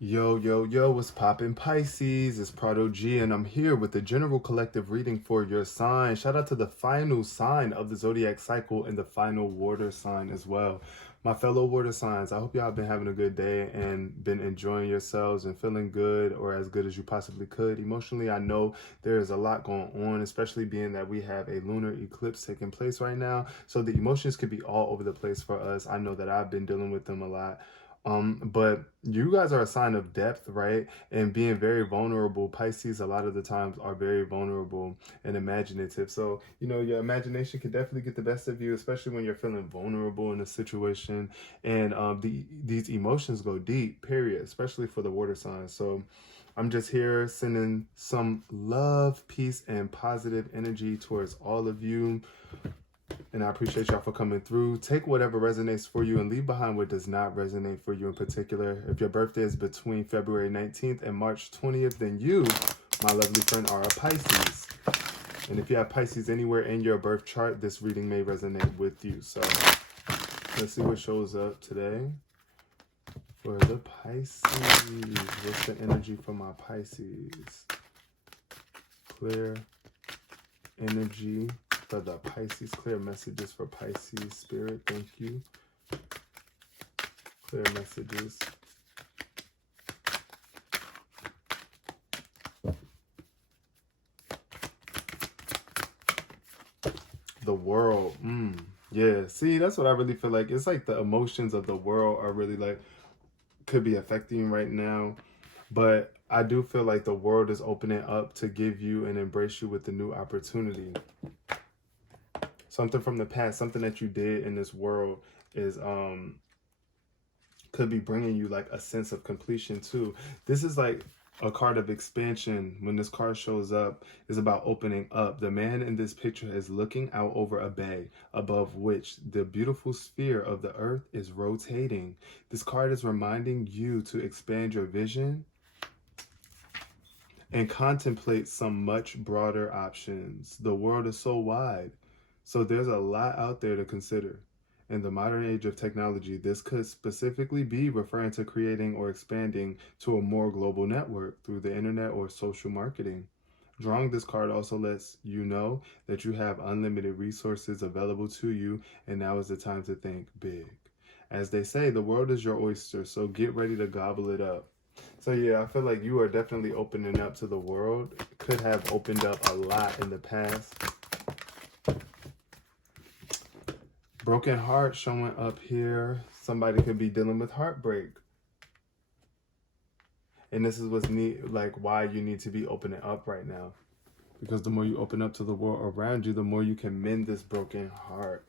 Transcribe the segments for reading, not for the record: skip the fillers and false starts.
Yo, yo, yo, what's poppin' Pisces? It's Prado G, and I'm here with the general collective reading for your sign. Shout out to the final sign of the zodiac cycle and the final water sign as well. My fellow water signs, I hope y'all been having a good day and been enjoying yourselves and feeling good or as good as you possibly could. Emotionally, I know there is a lot going on, especially being that we have a lunar eclipse taking place right now. So the emotions could be all over the place for us. I know that I've been dealing with them a lot. But you guys are a sign of depth, right? And being very vulnerable. Pisces a lot of the times are very vulnerable and imaginative. So, your imagination can definitely get the best of you, especially when you're feeling vulnerable in a situation. And these emotions go deep, period, especially for the water signs. So I'm just here sending some love, peace, and positive energy towards all of you. And I appreciate y'all for coming through. Take whatever resonates for you and leave behind what does not resonate for you in particular. If your birthday is between February 19th and March 20th, then you, my lovely friend, are a Pisces. And if you have Pisces anywhere in your birth chart, this reading may resonate with you. So let's see what shows up today for the Pisces. What's the energy for my Pisces? Clear energy for the Pisces. Clear messages for Pisces. Spirit, thank you. Clear messages. The world. Yeah. See, that's what I really feel like. It's like the emotions of the world are really like, could be affecting you right now. But I do feel like the world is opening up to give you and embrace you with the new opportunity. Something from the past, something that you did in this world is could be bringing you like a sense of completion too. This is like a card of expansion. When this card shows up, is about opening up. The man in this picture is looking out over a bay above which the beautiful sphere of the earth is rotating. This card is reminding you to expand your vision and contemplate some much broader options. The world is so wide, so there's a lot out there to consider. In the modern age of technology, this could specifically be referring to creating or expanding to a more global network through the internet or social marketing. Drawing this card also lets you know that you have unlimited resources available to you, and now is the time to think big. As they say, the world is your oyster, so get ready to gobble it up. So yeah, I feel like you are definitely opening up to the world. Could have opened up a lot in the past. Broken heart showing up here. Somebody could be dealing with heartbreak. And this is what's neat, like why you need to be opening up right now. Because the more you open up to the world around you, the more you can mend this broken heart.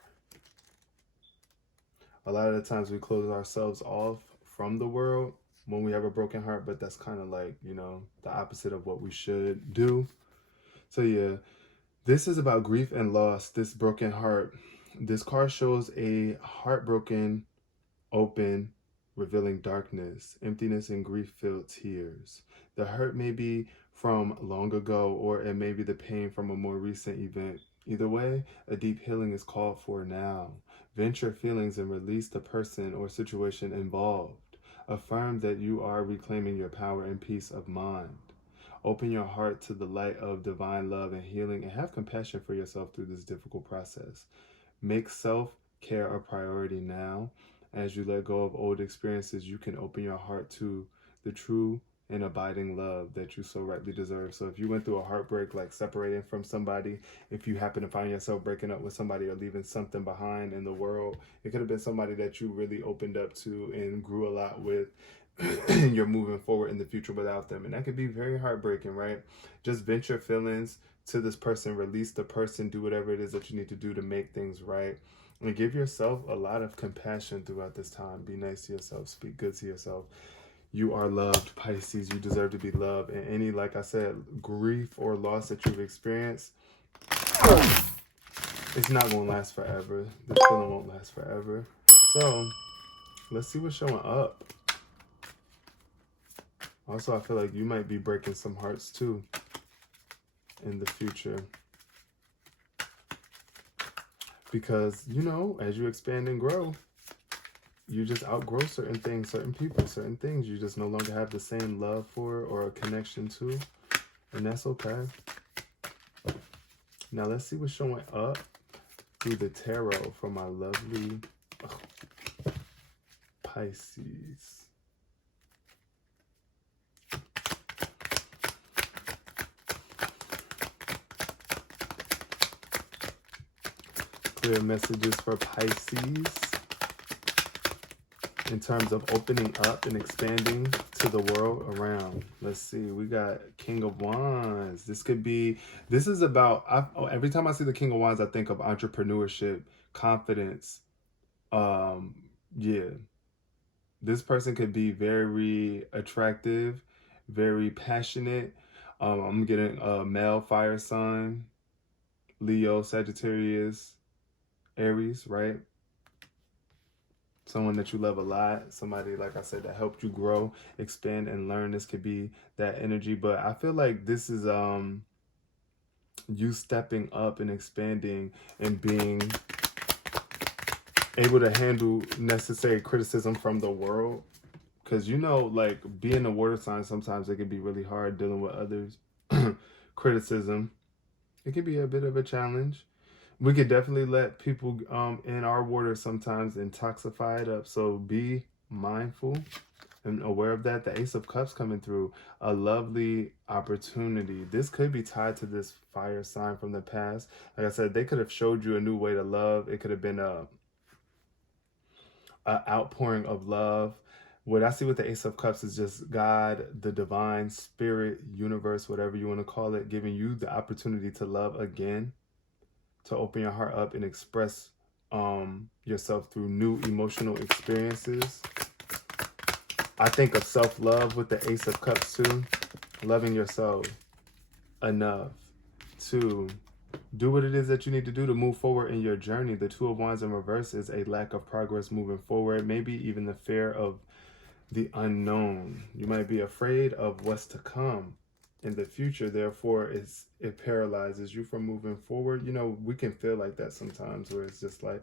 A lot of the times we close ourselves off from the world when we have a broken heart, but that's kind of like, the opposite of what we should do. So yeah, this is about grief and loss, this broken heart. This card shows a heartbroken, open, revealing darkness, emptiness, and grief-filled tears. The hurt may be from long ago, or it may be the pain from a more recent event. Either way, a deep healing is called for now. Vent your feelings and release the person or situation involved. Affirm that you are reclaiming your power and peace of mind. Open your heart to the light of divine love and healing, and have compassion for yourself through this difficult process. Make self-care a priority now. As you let go of old experiences, you can open your heart to the true and abiding love that you so rightly deserve. So if you went through a heartbreak, like separating from somebody, if you happen to find yourself breaking up with somebody or leaving something behind in the world, it could have been somebody that you really opened up to and grew a lot with. And you're moving forward in the future without them. And that could be very heartbreaking, right? Just vent your feelings to this person, release the person, do whatever it is that you need to do to make things right. And give yourself a lot of compassion throughout this time. Be nice to yourself. Speak good to yourself. You are loved, Pisces. You deserve to be loved. And any, like I said, grief or loss that you've experienced, it's not going to last forever. This feeling won't last forever. So let's see what's showing up. Also, I feel like you might be breaking some hearts too in the future. Because, as you expand and grow, you just outgrow certain things, certain people, certain things you just no longer have the same love for or a connection to, and that's okay. Now let's see what's showing up through the tarot for my lovely Pisces. Clear messages for Pisces in terms of opening up and expanding to the world around. Let's see, we got King of Wands. This is about, every time I see the King of Wands, I think of entrepreneurship, confidence. Yeah, this person could be very attractive, very passionate. I'm getting a male fire sign, Leo, Sagittarius, Aries, right? Someone that you love a lot, somebody, like I said, that helped you grow, expand, and learn. This could be that energy, but I feel like this is you stepping up and expanding and being able to handle necessary criticism from the world. Because, you know, like being a water sign, sometimes it can be really hard dealing with others. Criticism, it can be a bit of a challenge. We could definitely let people in our water sometimes intoxify it up. So be mindful and aware of that. The Ace of Cups coming through, a lovely opportunity. This could be tied to this fire sign from the past. Like I said, they could have showed you a new way to love. It could have been a outpouring of love. What I see with the Ace of Cups is just God, the divine spirit, universe, whatever you want to call it, giving you the opportunity to love again, to open your heart up and express yourself through new emotional experiences. I think of self-love with the Ace of Cups too. Loving yourself enough to do what it is that you need to do to move forward in your journey. The Two of Wands in reverse is a lack of progress moving forward. Maybe even the fear of the unknown. You might be afraid of what's to come in the future, therefore it paralyzes you from moving forward. You know, we can feel like that sometimes, where it's just like,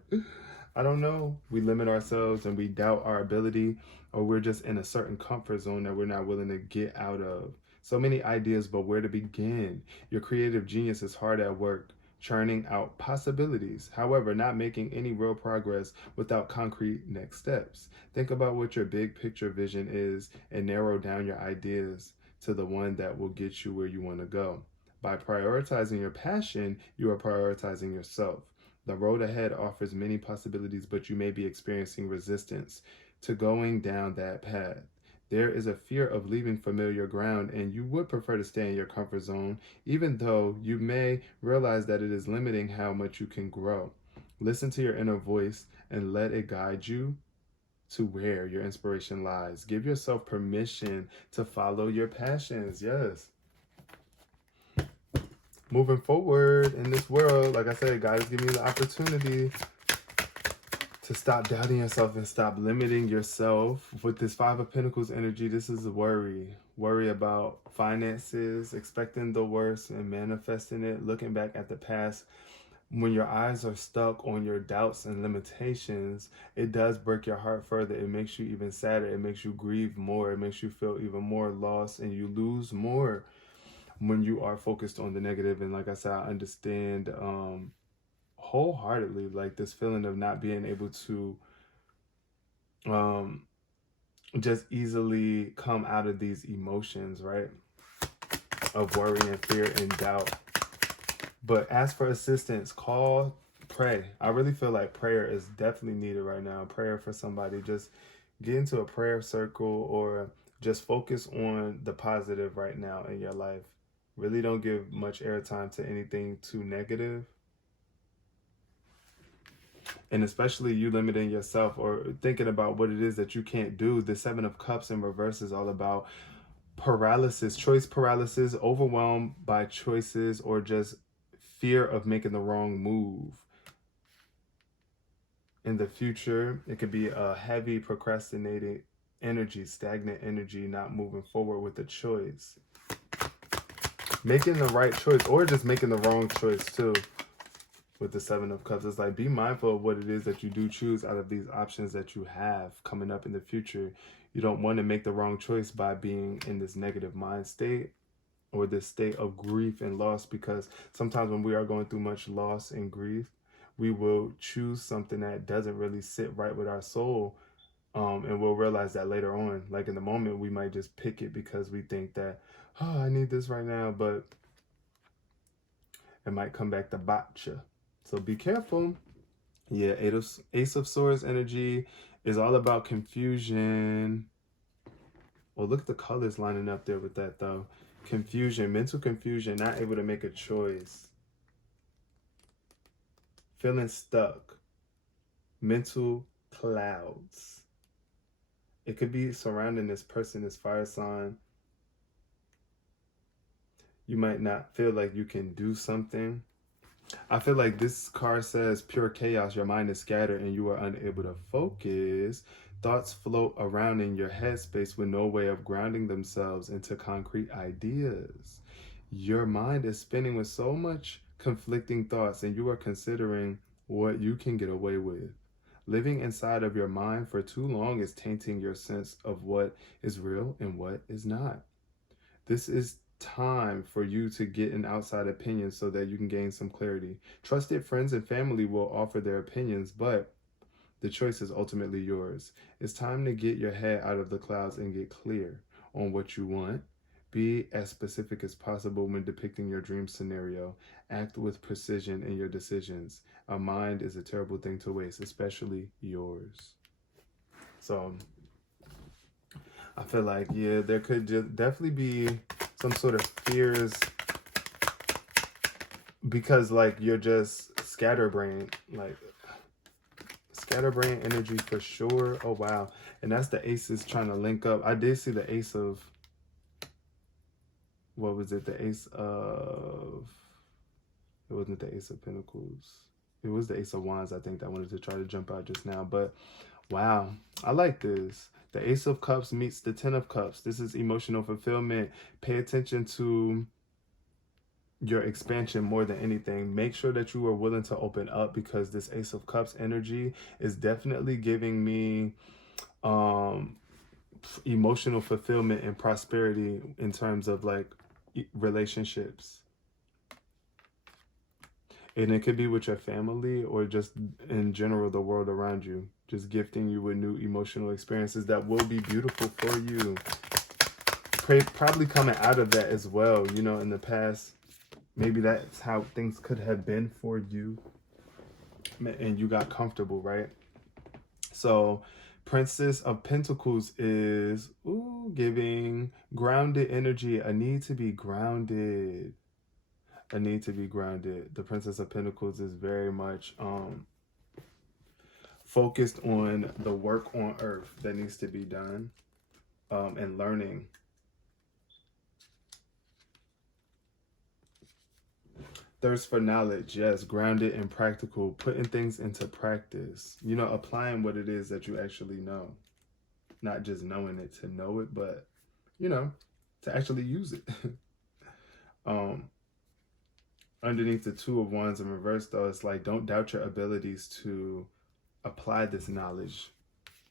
I don't know. We limit ourselves and we doubt our ability, or we're just in a certain comfort zone that we're not willing to get out of. So many ideas, but where to begin? Your creative genius is hard at work, churning out possibilities. However, not making any real progress without concrete next steps. Think about what your big picture vision is and narrow down your ideas to the one that will get you where you want to go. By prioritizing your passion, you are prioritizing yourself. The road ahead offers many possibilities, but you may be experiencing resistance to going down that path. There is a fear of leaving familiar ground, and you would prefer to stay in your comfort zone, even though you may realize that it is limiting how much you can grow. Listen to your inner voice and let it guide you to where your inspiration lies. Give yourself permission to follow your passions. Yes. Moving forward in this world, like I said, God is giving you the opportunity to stop doubting yourself and stop limiting yourself. With this Five of Pentacles energy, this is a worry. Worry about finances, expecting the worst and manifesting it, looking back at the past. When your eyes are stuck on your doubts and limitations, it does break your heart further. It makes you even sadder. It makes you grieve more. It makes you feel even more lost, and you lose more when you are focused on the negative. And like I said, I understand wholeheartedly, like this feeling of not being able to just easily come out of these emotions, right? Of worry and fear and doubt. But ask for assistance, call, pray. I really feel like prayer is definitely needed right now. Prayer for somebody. Just get into a prayer circle, or just focus on the positive right now in your life. Really don't give much airtime to anything too negative. And especially you limiting yourself or thinking about what it is that you can't do. The Seven of Cups in reverse is all about paralysis, choice paralysis, overwhelmed by choices, or just fear of making the wrong move. In the future, it could be a heavy procrastinated energy, stagnant energy, not moving forward with a choice. Making the right choice, or just making the wrong choice too. with the Seven of Cups. It's like, be mindful of what it is that you do choose out of these options that you have coming up in the future. You don't want to make the wrong choice by being in this negative mind state or this state of grief and loss, because sometimes when we are going through much loss and grief, we will choose something that doesn't really sit right with our soul. And we'll realize that later on. Like in the moment, we might just pick it because we think that, oh, I need this right now, but it might come back to bite you. So be careful. Yeah, Ace of Swords energy is all about confusion. Well, look at the colors lining up there with that, though. Confusion, mental confusion, not able to make a choice. Feeling stuck. Mental clouds. It could be surrounding this person, this fire sign. You might not feel like you can do something. I feel like this card says pure chaos. Your mind is scattered and you are unable to focus. Thoughts float around in your headspace with no way of grounding themselves into concrete ideas. Your mind is spinning with so much conflicting thoughts and you are considering what you can get away with. Living inside of your mind for too long is tainting your sense of what is real and what is not. This is time for you to get an outside opinion so that you can gain some clarity. Trusted friends and family will offer their opinions, but the choice is ultimately yours. It's time to get your head out of the clouds and get clear on what you want. Be as specific as possible when depicting your dream scenario. Act with precision in your decisions. A mind is a terrible thing to waste, especially yours. So I feel like, yeah, there could definitely be some sort of fears because, like, you're just scatterbrained, like scatterbrain energy for sure. Oh, wow. And that's the aces trying to link up. I did see the ace of, what was it? The ace of, it wasn't the ace of pentacles. It was the ace of wands, I think, that wanted to try to jump out just now. But wow, I like this. The Ace of Cups meets the Ten of Cups. This is emotional fulfillment. Pay attention to your expansion more than anything. Make sure that you are willing to open up, because this Ace of Cups energy is definitely giving me emotional fulfillment and prosperity in terms of like relationships. And it could be with your family or just in general the world around you. Just gifting you with new emotional experiences that will be beautiful for you. Probably coming out of that as well, you know, in the past. Maybe that's how things could have been for you. And you got comfortable, right? So Princess of Pentacles is giving grounded energy. A need to be grounded. A need to be grounded. The Princess of Pentacles is very much focused on the work on earth that needs to be done and learning. Thirst for knowledge, yes, grounded and practical, putting things into practice, you know, applying what it is that you actually know, not just knowing it to know it, but, you know, to actually use it. Underneath the Two of Wands in reverse, though, it's like, don't doubt your abilities to apply this knowledge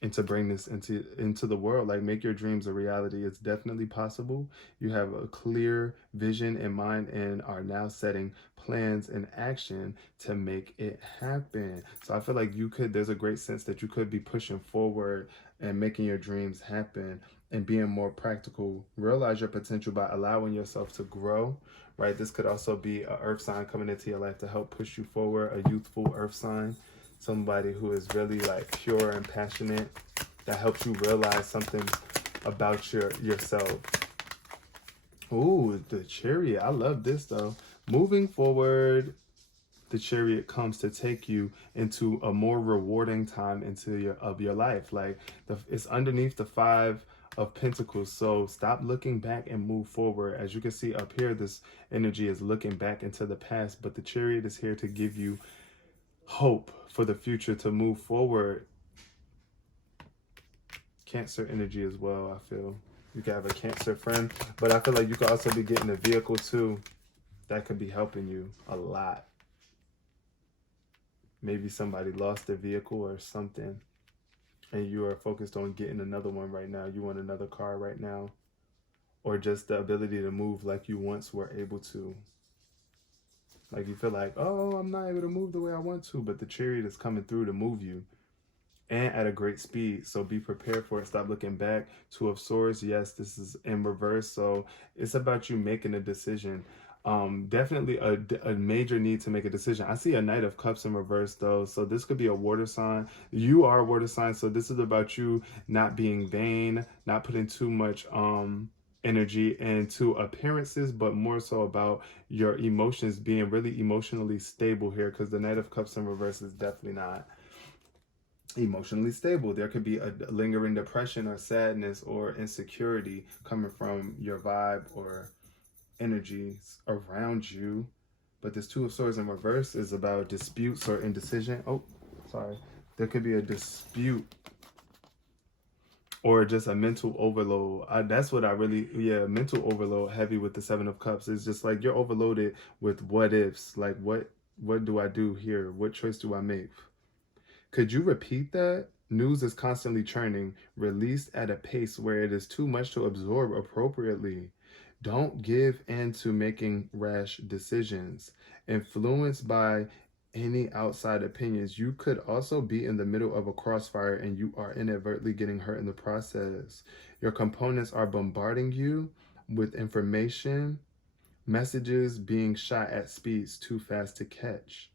and to bring this into the world. Like, make your dreams a reality. It's definitely possible. You have a clear vision in mind and are now setting plans and action to make it happen. So I feel like there's a great sense that you could be pushing forward and making your dreams happen and being more practical. Realize your potential by allowing yourself to grow, right? This could also be an earth sign coming into your life to help push you forward, a youthful earth sign. Somebody who is really like pure and passionate, that helps you realize something about yourself. Ooh, the Chariot. I love this though. Moving forward, the Chariot comes to take you into a more rewarding time of your life. Like it's underneath the Five of Pentacles. So stop looking back and move forward. As you can see up here, this energy is looking back into the past, but the Chariot is here to give you hope for the future, to move forward. Cancer energy as well. I feel you can have a Cancer friend, but I feel like you could also be getting a vehicle too that could be helping you a lot. Maybe somebody lost their vehicle or something, and you are focused on getting another one right now. You want another car right now, or just the ability to move like you once were able to. Like you feel like, oh, I'm not able to move the way I want to, but the chariot is coming through to move you, and at a great speed. So be prepared for it. Stop looking back. Two of Swords, yes, this is in reverse. So it's about you making a decision. Definitely a major need to make a decision. I see a Knight of Cups in reverse though. So this could be a water sign. You are a water sign. So this is about you not being vain, not putting too much energy into appearances, but more so about your emotions being really emotionally stable here, because the Knight of Cups in reverse is definitely not emotionally stable. There could be a lingering depression or sadness or insecurity coming from your vibe or energies around you. But this Two of Swords in reverse is about disputes or indecision. Oh, sorry. There could be a dispute or just a mental overload. That's what I really, yeah, mental overload heavy with the Seven of Cups. It's just like you're overloaded with what ifs. Like, what do I do here? What choice do I make? Could you repeat that? News is constantly churning, released at a pace where it is too much to absorb appropriately. Don't give in to making rash decisions. Influenced by any outside opinions, you could also be in the middle of a crossfire and you are inadvertently getting hurt in the process. Your components are bombarding you with information, messages being shot at speeds too fast to catch.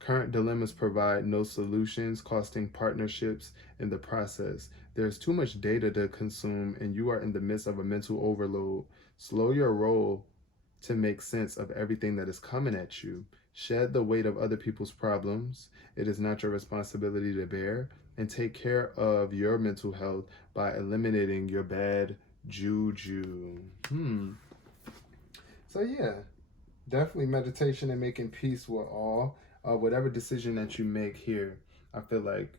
Current dilemmas provide no solutions, costing partnerships in the process. There's too much data to consume, and you are in the midst of a mental overload. Slow your roll to make sense of everything that is coming at you. Shed the weight of other people's problems. It is not your responsibility to bear. And take care of your mental health by eliminating your bad juju. So, yeah, definitely meditation and making peace with all. Whatever decision that you make here, I feel like,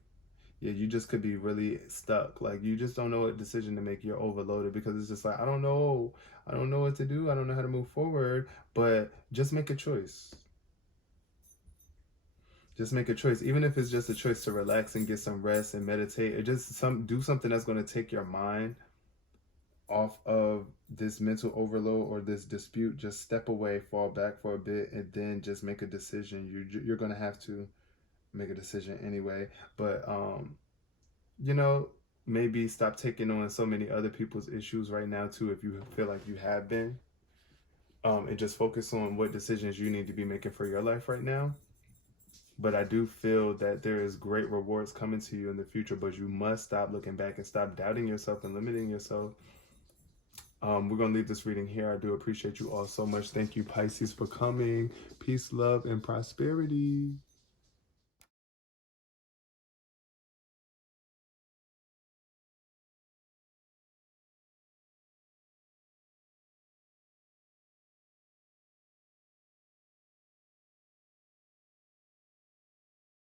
yeah, you just could be really stuck. Like you just don't know what decision to make. You're overloaded because it's just like, I don't know what to do. I don't know how to move forward. But just make a choice. Just make a choice, even if it's just a choice to relax and get some rest and meditate, or just do something that's going to take your mind off of this mental overload or this dispute. Just step away, fall back for a bit, and then just make a decision. You're gonna have to make a decision anyway. But you know, maybe stop taking on so many other people's issues right now too, if you feel like you have been. And just focus on what decisions you need to be making for your life right now. But I do feel that there is great rewards coming to you in the future, but you must stop looking back and stop doubting yourself and limiting yourself. We're going to leave this reading here. I do appreciate you all so much. Thank you, Pisces, for coming. Peace, love, and prosperity.